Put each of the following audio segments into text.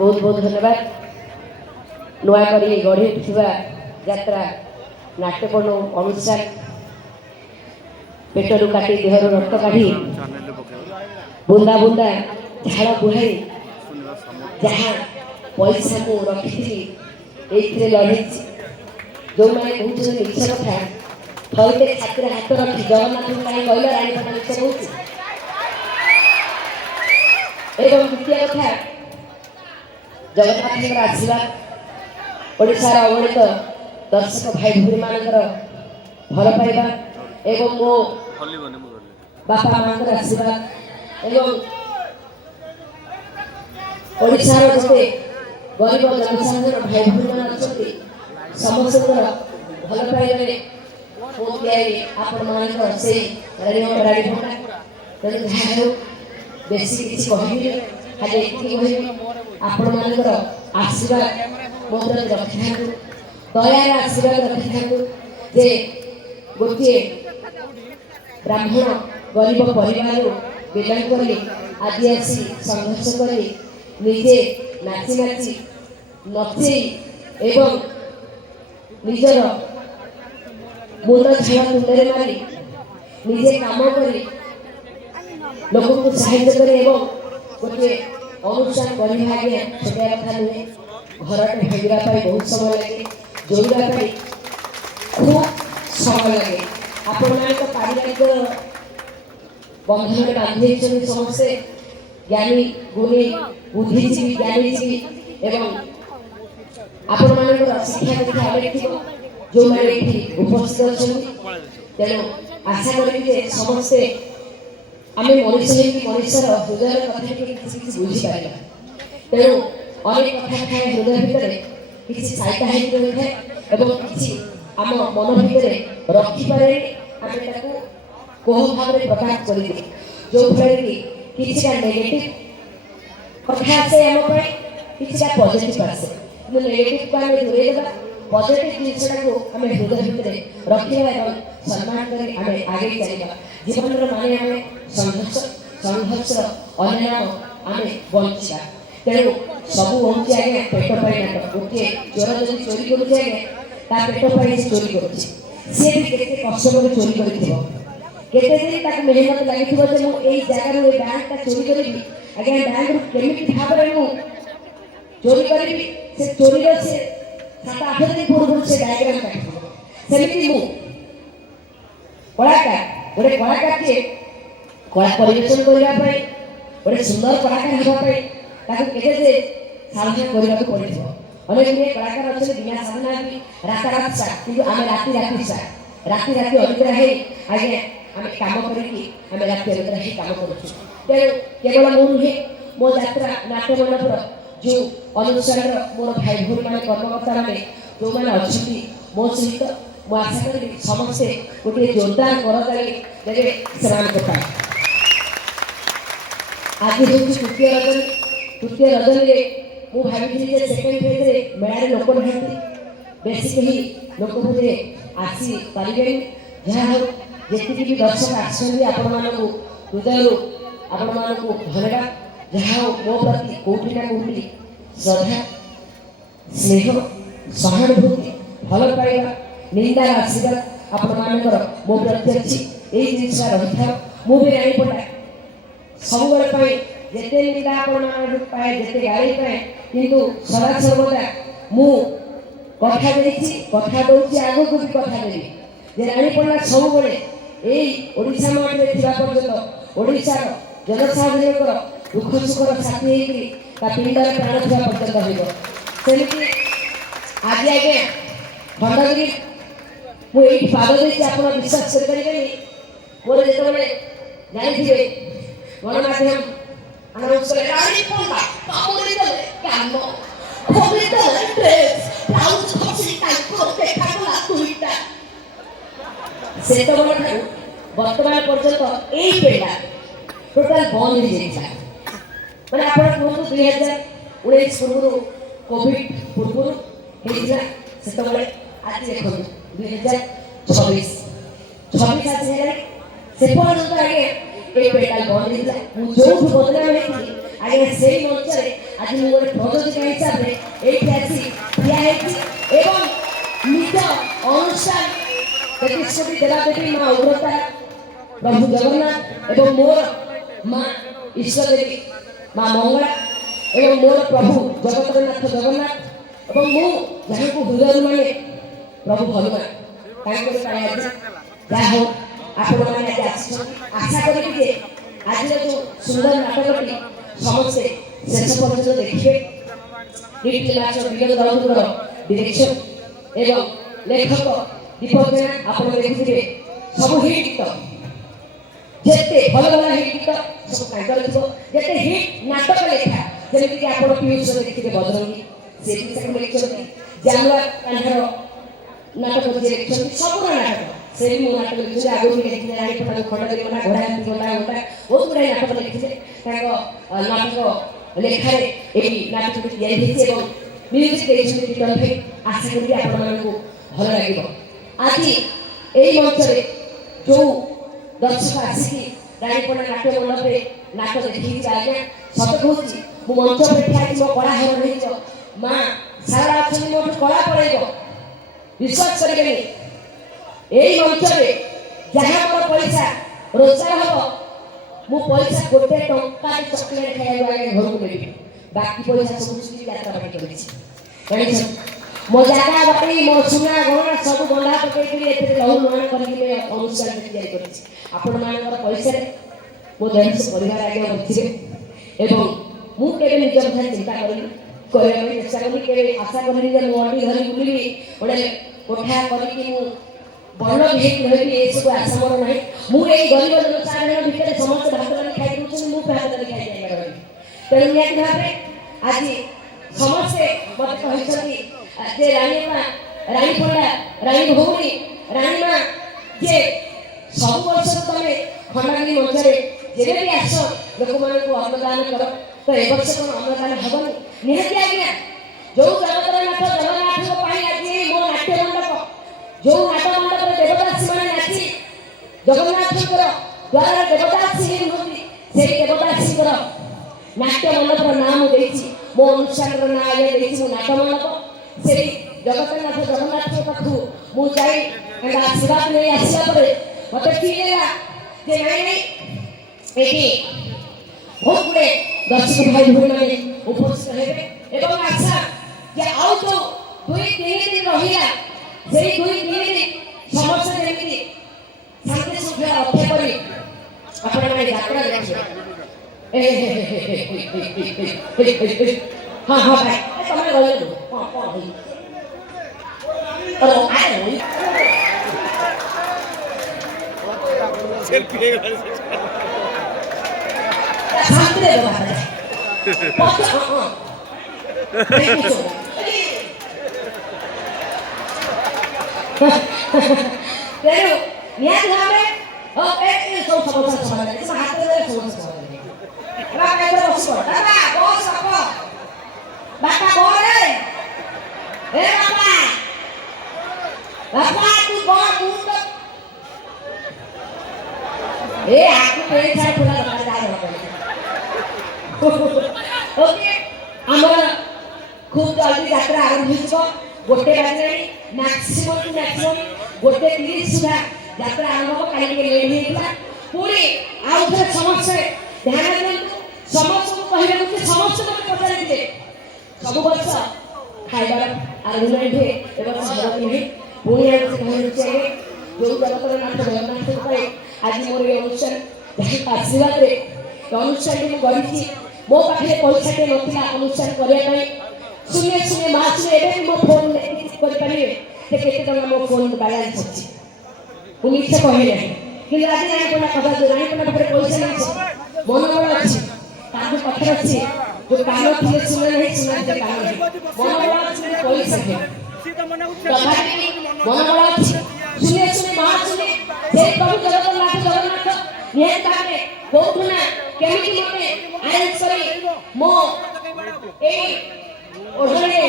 बहुत बहुत धन्यवाद। नुआ कर गढ़ी उठा यात्रा नाट्यपण अनुष्ठान पेटरू काटी देहर रक्त काढ़ी बुंदा बुंदा झाड़ बुहाई जहाँ पैसा को रखी लड़े जो मैंने कहते मिछ कथा थरते छात्र हाथ रखी जगन्नाथ कहीं कहल रानीपटा मिछ कह द्वितीय कथा जगन्नाथ आशीर्वाद ओडिशार अगणित दर्शक भाई भूरी मानकर भल पाइबा एवं मो बापा मानकर आशीर्वाद एवं ओडिशार जते गरीब जनसाधारण भाई भूरी मान अच्छे समस्त भल पाइबे आपण मानकर से रानीपटा तेणु बेसी किसी कहबी खाली कहबी आपण मानकर आशीर्वाद मो प्रति रखि दयार आशीर्वाद रखि जे गोटे ब्राह्मण गरीब परिवार बिलंग करी आदिवासी संघर्ष करी निजे नाची नाची नचे एवं निजर मुंड झाड़ मुंडे मारी निजे काम करी लोक को साहाय्य करे एवं गोटे अनुष्ठान करवा आज्ञा छोटा कथा नुहे घरटे भांगा बहुत समय लगे जोड़ा खूब समय लगे आपण मान पारिवारिक बंधन बांधे समस्ते ज्ञानी गुणी बुद्धिजीवी ज्ञानीजीवी एवं आपण मान शिक्षा दीक्षा अनेक जो मैंने उपस्थित अच्छा तेणु आशा करी समस्ते आम मनुष्य मनुष्यर हृदय कथा किसी बुझीपार तेणु अनेक कथा थाए हृदय भितर किसी साइटा रही है किसी आम मन भितर रखिपारे आम कोह भाव में प्रकाश कर जो फल कि नेगेटिव कथा आसे आम कि पॉजिटिव आसे नेगेटिव को आम दूरे देवा पॉजिटिव जिनसा को आम हृदय भितर रखा सम्मान कर आम आगे चलवा जीवन माने आम संघर्ष अन्य नाम आम बचा तेणु सब हूँ आज्ञा पेट नाटक गोटे चोर जब चोरी करुचे आज्ञा पेट से चोरी कर सी भी केते कष्ट कर चोरी करते दिन मेहनत लगी मुझे जगार बैंक चोरी करी आज्ञा बैंक केमी भाव में चोरी करी से चोरी से 7-8 दिन पूर्व से डायग्राम काटमी कलाकार गोटे कलाकार टे कला परिवेशन करने गोटे सुंदर कलाकार होगापी केते साधना करने पड़ो अनेक गुड़े कलाकार अच्छे बिना साधना भी रातारात सात कि आम राति राति सात राति राति अनिद्रा है आज्ञा आम कम कर राति अनिद्रा कम कर तेणु केवल मो नुहे मो यात्रा नाट्य मंडपर जो अनुष्ठान मोर भाई भूरी मान कर्मकर्ता मैंने जो मैंने अच्छी मो सहित मु आशा करी समस्ते गोटे जोरदार करताली देवे से आज हूँ तृतीय रजनी मु भावी सेकेंड फेज मेला लोक ना बेसी कहीं लोक बोधे आसी पारे जहाँ जी भी दर्शक आसती आपण मानू हृदय आपण मानू धन्यवाद जहाँ मो प्रति कौटी ना कौटी श्रद्धा स्नेह सहानुभूति भल पाइबा निंदार आशीर्वाद आपण मानकर मो प्रति अच्छी यही जिनसा रही था मुझे रानीपटा सब जिते निंदा आपण पाए जिते गाड़ी पाए किंतु सदा सर्वदा मु कथा देछि कथा दउछि आगो को भी कथा देबी जे रानीपटा सब बळे एई ओडिसा माटे थिबा पर्यंत ओडिसा जनसाधारण दुख सुखर साथी होगी पिंडर प्राण थिबा पर्यंत होइबो सेमिति आज आगे खंडगिरी मुझे पाद देती आप विश्वास करें मोर जो जानी गणमाध्यम अनाउंस बर्तमान पर्यंत यही पेड़ा टोटाल बंद हो जाए मैंने आप कहूँ 2019 पूर्व कोविड पूर्व से आज देखो 2026 आगे से पर्यटन आगे ये पेटाल बंद हो जो बदनाम आगे से मंच आज मु गोटे प्रयोजक हिसाब से ये आसी ठिया एवं निज अनुष्ठान प्रतिश्रुति देवादेवी माँ उग्रता प्रभु जगन्नाथ एवं मोर माँ ईश्वर देवी माँ मंगला एवं मोर प्रभु जगतनाथ जगन्नाथ एवं मु जहाँ को हृदय माने प्रभु हनुमान जहाँ हो आपण मैंने आशा करी जे आज जो सुंदर नाटकटी समस्ते शेष पर्यटन देखिए डिरेक्शन एवं लेखक दीपक जेना आप देखुए सब हिट गीत जेते भल भल हिट गीत सब कांकर थो जेते हिट नाटक लेखा जेमि कि आप पीयूष देखिए बजरंगी से लिखिछन जानवर कांधर नाटक जे लिखिछन सब नाटक से भी मो नाटक लिखिछे आगो भी लिखिछे रानी पटा खंडगिरी मना घोड़ा हाथी गोला गोटा बहुत गुडा नाटक लिखिछे ताको नाटक लेखारे एबी नाटक को तैयारी हेछि एवं म्यूजिक देखिछे टिटल भाई आशा करी आपण मानकु भल लागिबो आज एई मंच रे जो दर्शक आसी रानीपड़ा नाट्य मंडपे नाटक देखी आज्ञा सत कहूँ मु मंच पर ठिया मो कड़ा हर रही माँ सारा अच्छी मो कड़ा पड़ेब विश्वास करेंगे यही मंच में जहाँ मोर पैसा रोजगार हम मु पैसा गोटे टंका चॉकलेट खाइबा घर को देबी बाकी पैसा सब कुछ यात्रा बाटी करिछि मो जागा बाटी मो सुना गहना सब बंधा पकई एते लहु लुहाण करके अनुष्ठान तैयारी करिछि आपण मानकर पैसा रे मो देश परिवार आगे बढ़िबे एवं मु केबे निज कथा चिंता करिनि करे चेष्टा करी केबे आशा करिनि जे मो अडी धरी बुलिबी ओडे कोठा करके मु बड़ भेट रही ये सब आशा मोर ना मुझे गरीब जनसाधारण भितर समस्त भात डाली खाई दूसरी मुझे भात डाली खाई जाएगा तेणु निहत भाव आज समस्ते मत कहते रानी माँ रानी पंडा रानी भौणी रानी माँ जे सब वर्ष तुम खंडगिरी मंच जेबे भी आस लोक मान अन्नदान कर तो ए वर्ष कौन अन्नदान हेनी निहत आज्ञा जो जगतनाथ जगन्नाथ आज मो नाट्य मंडप जो नाट्य मंडप देवदासी माने नाची जगन्नाथ द्वारा देवदासी होती से देवदासी नाट्य मंडप नाम देछि मो अनुष्ठान नाम ये देछि मो नाट्य मंडप से जगन्नाथ जगन्नाथ पाखु मु जाई आशीर्वाद नहीं आसिया परे मते फील होला जे नहीं एटी बहुत गुडे दर्शक भाई भौणी माने उपस्थित हेबे एवं आशा जे आउ तो 2-3 दिन रहिला से 2-3 दिन समस्या जेमिति शांति सुखा रक्षा करी आपण माने यात्रा देखिए हाँ हाँ भाई तुम गले कौन हुई शांति दे तेरे नियत भावे ए सब समस्या समाधान इस हाथ में समस्या समाधान रा कैसे बस बाबा बस बाबा बाबा बोल रे ए बाबा बाबा तू कौन तू ए आके पेट छाड़ खुला लगा जा ओके हमरा खूब जल्दी यात्रा आरंभ हो गोटे बाजे मैक्सिमम टू मैक्सिमम गोटे 30 सुधा यात्रा आरंभ हो काली के लेट हेतला पूरी आउ थरे समस्या ध्यान देंतु समस्त को कहले कि समस्त को पचारि दे सब वर्ष खाइबार आरंभ हे एवं सरत नहीं पूरी आउ कहले चाहिए जो जगतर नाथ जगन्नाथ करे आज मोर ये अनुष्ठान जहाँ आशीर्वाद रे अनुष्ठान में गढ़ी मो पाखे पैसा टे नथिला अनुष्ठान करिया पई सुने सुने मास में एबे मो फोन कर परिबे से केते टका मो फोन बैलेंस अछि उनी से कहले कि आज नहीं कोना कथा जो नहीं कोना पर पैसा नहीं मन बड़ अछि ताको पत्थर अछि जो कानो थिले सुने नहीं सुने जे कानो मन बड़ अछि पैसा है सीधा मन बड़ अछि सुने सुने मास में जे प्रभु जगन्नाथ ये ताके बहुना केमिति मते अरेंज करी मो ए ओढ़ने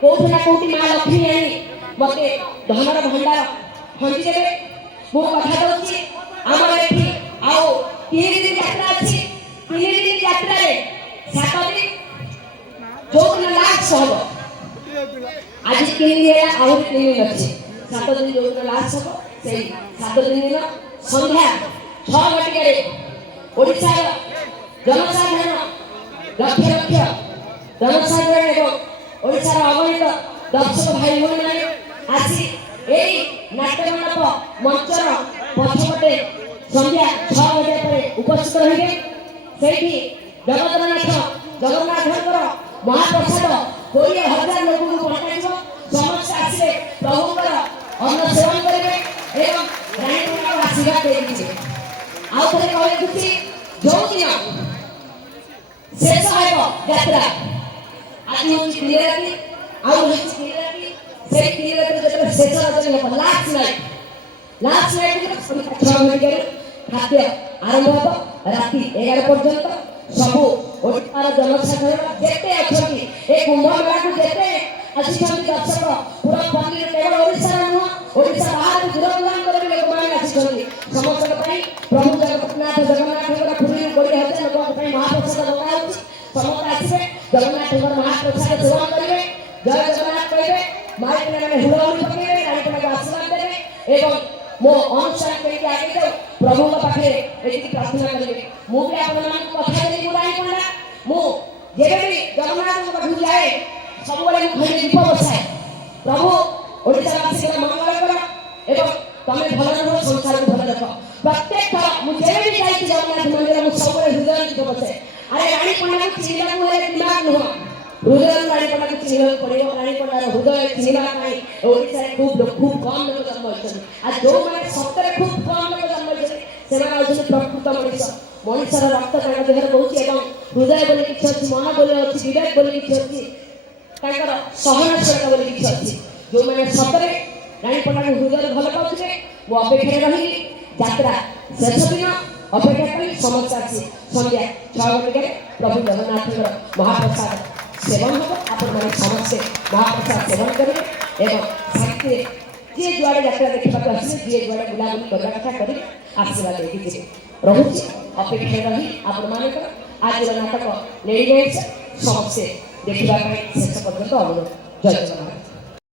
कोठना कोठी मां लक्ष्मी आनी मते धनर भंडार हंदी देबे मो कथा दउची हमर एठी आओ 3 दिन यात्रा अछि 3 दिन यात्रा रे 7 दिन हम आज 3 दिन है आउर 3 दिन अच्छे 7 दिन जो लास्ट हो से 7 दिन संध्या 6 घटिके ओडिशा जनसाधारण लक्ष लक्ष जनसाधारण एवं ओडिशा अगणित दर्शक भाई भौणी मैंने आसी एई नाट्य मंडप मंचर पछपटे संध्या 6 बजे पर उपस्थित रहिबे सेठी जगन्नाथଙ୍କର महाप्रसाद 20,000 लोक को बंटाइबो समस्त आसे प्रभुଙ୍କର अन्न सेवन करिवे एवं रानीको आशीर्वाद देइबे आउ थरे कहले कुछि जो दिन शेष हेबो यात्रा आज होछि क्लियरली आउ होछि क्लियरली से क्लियरली जेते शेष रजनी हेबो लास्ट नाइट को 6 बजे खाद्य आरंभ हो राति 11 पर्यंत सबु ओडिशार जनसाधारण जेते अछती ए कुंभ मेला को जेते आसीछंती दर्शक पूरा पंडित केवल ओडिशा नुह ओडिशा बाहर दूरदूरांत रे लोक माने आसीछंती समस्त पई प्रभु जगन्नाथ पुरी 20,000 लोक पई महाप्रसाद बना होछि समस्त आसीबे जगन्नाथ महाप्रसाद सेवन करिवे जय जगन्नाथ कहिबे माइक ने हुड़हुड़ी पकेबे रानी को आशीर्वाद देबे एवं मो अनुसार के आगे जाओ प्रभु का पाखे एति प्रार्थना करिवे मु भी आपन मान कथा देली बुलाई पड़ा मु जेबे भी जगन्नाथ को पाखु जाए सब बळे मु खंडे दीप बसाए प्रभु ओडिसा वासी के मंगल कर एवं तमे भल रहो संसार को भल रखो प्रत्येक मु जेबे भी जाई जगन्नाथ मंदिर मु सब बळे हृदय दीप बसाए अरे रानी पण्डा को चिनिला को हे दिमाग नुह हृदय रानी पण्डा को चिनिला पड़ियो रानी पण्डा हृदय चिनिला काई ओडिसा खूब कम लोग जन्म होछन आ जो माने सत्तर खूब कम लोग जन्म होछन सेना होछन प्रकृत मनुष्य मनुष्यर रक्त तांका देहर बहुछि एवं हृदय बोली किछ अछि मन बोली अछि विवेक बोली किछ अछि तांकर सहनशीलता बोली किछ अछि जो माने सत्तर रानी पण्डा को हृदय भल पाउछे वो अपेक्षा रही यात्रा शेष दिन अपेक्षा करी समस्त अछि संध्या 6 बजे प्रभु जगन्नाथ महाप्रसाद सेवन हो आपण माने समस्त महाप्रसाद सेवन करिवे एवं साहित्य जे जुआड़े यात्रा देखा आसे जे जुआड़े बुलाबुली करवा कथा करी आशीर्वाद देकी जे रहुछि अपेक्षा रही आपण मानकर आज नाटक लेडी समस्त देखा शेष पर्यंत अनुरोध जय जगन्नाथ।